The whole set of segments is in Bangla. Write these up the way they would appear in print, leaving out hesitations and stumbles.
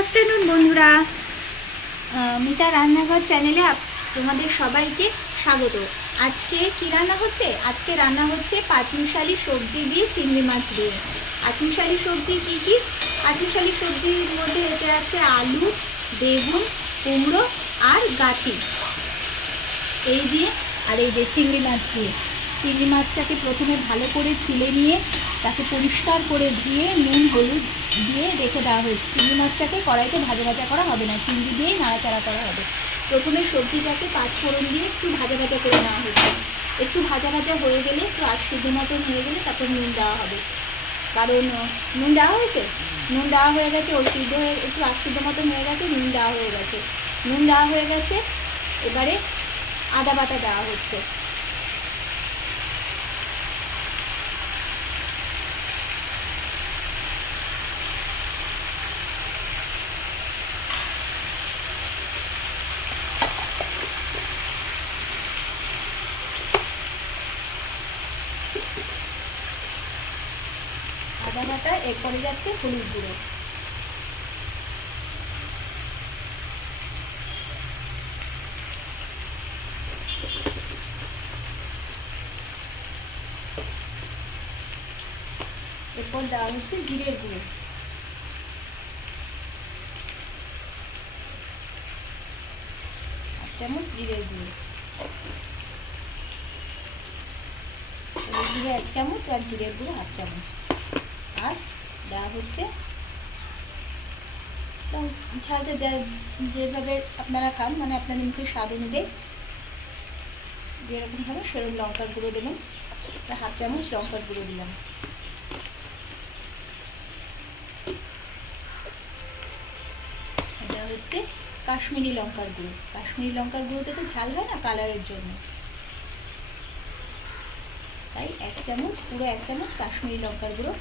আফটারনুন বন্ধুরা, মিতা রান্নাঘর চ্যানেলে তোমাদের সবাইকে স্বাগত। আজকে কি রান্না হচ্ছে? আজকে রান্না হচ্ছে পাঁচমিশালি সবজি দিয়ে চিংড়ি মাছ দিয়ে। পাঁচমিশালি সবজি কি কি? পাঁচমিশালি সবজির মধ্যে এতে আছে আলু, বেগুন, কুমড়ো আর গাঠি, এই দিয়ে আর এই যে চিংড়ি মাছ দিয়ে। চিংড়ি মাছটাকে প্রথমে ভালো করে ছুলে নিয়ে তাকে পরিষ্কার করে ধুয়ে নুন হলুদ দিয়ে রেখে দেওয়া হয়েছে। চিংড়ি মাছটাকে কড়াইতে ভাজা ভাজা করা হবে না, চিংড়ি দিয়েই নাড়াচাড়া করা হবে। প্রথমে সবজিটাকে পাঁচফোড়ন দিয়ে একটু ভাজা ভাজা করে নেওয়া হয়েছে। একটু ভাজা ভাজা হয়ে গেলে, একটু সিদ্ধ মতন হয়ে গেলে তারপর নুন দেওয়া হবে। কারণ নুন দেওয়া হয়েছে, নুন দেওয়া হয়ে গেছে, ওর সিদ্ধ হয়ে একটু সিদ্ধ মতন হয়ে গেছে, নুন দেওয়া হয়ে গেছে। নুন দেওয়া হয়ে গেছে, এবারে আদা বাটা দেওয়া হচ্ছে। আদা বাটা, এরপরে যাচ্ছে হলুদ গুঁড়ো, এরপর দেওয়া হচ্ছে জিরের গুঁড়ো, এক চামচ জিরের গুঁড়ো, হলুদ গুঁড়ো 1 চামচ আর জিরের গুঁড়ো 1/2 চামচ। আর দেওয়া হচ্ছে ঝালটা যেভাবে আপনারা খান, মানে আপনাদের মুখের স্বাদ অনুযায়ী যেরকম খাবেন সেরকম লঙ্কার গুঁড়ো দেবেন। 1/2 চামচ লঙ্কার গুঁড়ো দিলাম। এটা হচ্ছে কাশ্মীরি লঙ্কার গুঁড়ো। কাশ্মীরি লঙ্কার গুঁড়োতে তো ঝাল হয় না, কালারের জন্য, তাই 1 চামচ, পুরো 1 চামচ কাশ্মীরি লঙ্কার গুঁড়ো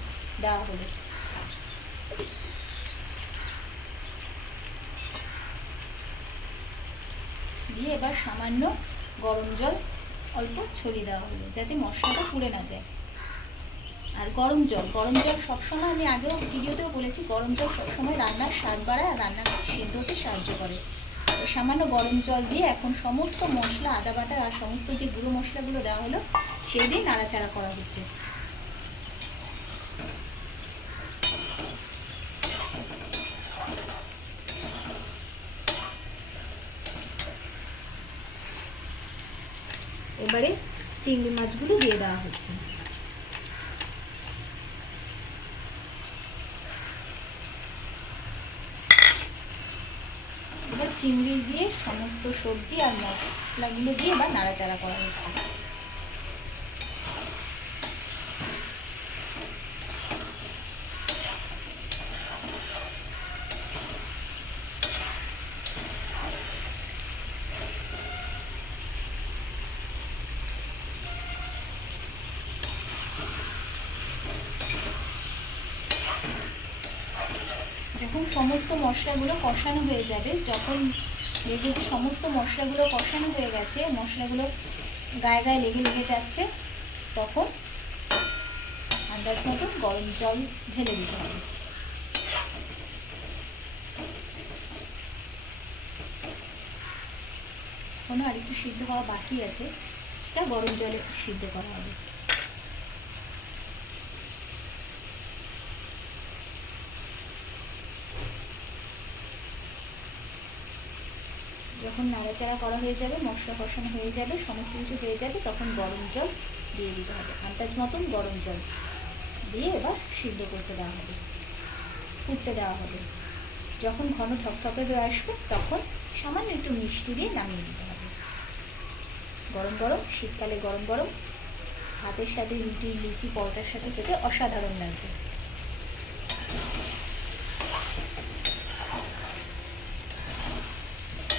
দেওয়া হলো। দিয়ে এবার সামান্য গরম জল অল্প ছড়িয়ে দেওয়া হলো, যাতে মশলাটা পুড়ে না যায়। আর গরম জল সবসময়, আমি আগেও ভিডিওতেও বলেছি, গরম জল সবসময় রান্নার স্বাদ বাড়ায় আর রান্নাটা সিদ্ধ হতে সাহায্য করে। সামান্য গরম জল দিয়ে এখন সমস্ত মশলা, আদা বাটা আর সমস্ত যে গুঁড়ো মশলাগুলো দেওয়া হলো সেই দিয়ে নাড়াচাড়া করা হচ্ছে। এবারে চিংড়ি মাছগুলো দিয়ে দেওয়া হচ্ছে। এবার চিংড়ি দিয়ে সমস্ত সবজি আর মশলাগুলো দিয়ে এবার নাড়াচাড়া করা হচ্ছে। যখন সমস্ত মশলাগুলো কষানো হয়ে যাবে, যখন দেখবে যে সমস্ত মশলাগুলো কষানো হয়ে গেছে, মশলাগুলো গায়ে গায়ে লেগে লেগে যাচ্ছে, তখন আন্দাজ মতো গরম জল ঢেলে দিতে হবে। এখনো আর একটু সিদ্ধ হওয়া বাকি আছে, সেটা গরম জলে সিদ্ধ করা হবে। যখন নাড়াচাড়া করা হয়ে যাবে, মশলা কষানো হয়ে যাবে, সমস্ত কিছু হয়ে যাবে, তখন গরম জল দিয়ে দিতে হবে। আন্দাজ মতন গরম জল দিয়ে এবার সিদ্ধ করতে দেওয়া হবে, ফুটতে দেওয়া হবে। যখন ঘন থকথকে হয়ে আসবে, তখন সামান্য একটু মিষ্টি দিয়ে নামিয়ে দিতে হবে। গরম গরম, শীতকালে গরম গরম ভাতের সাথে, রুটি, লুচি, পরোটার সাথে খেতে অসাধারণ লাগবে।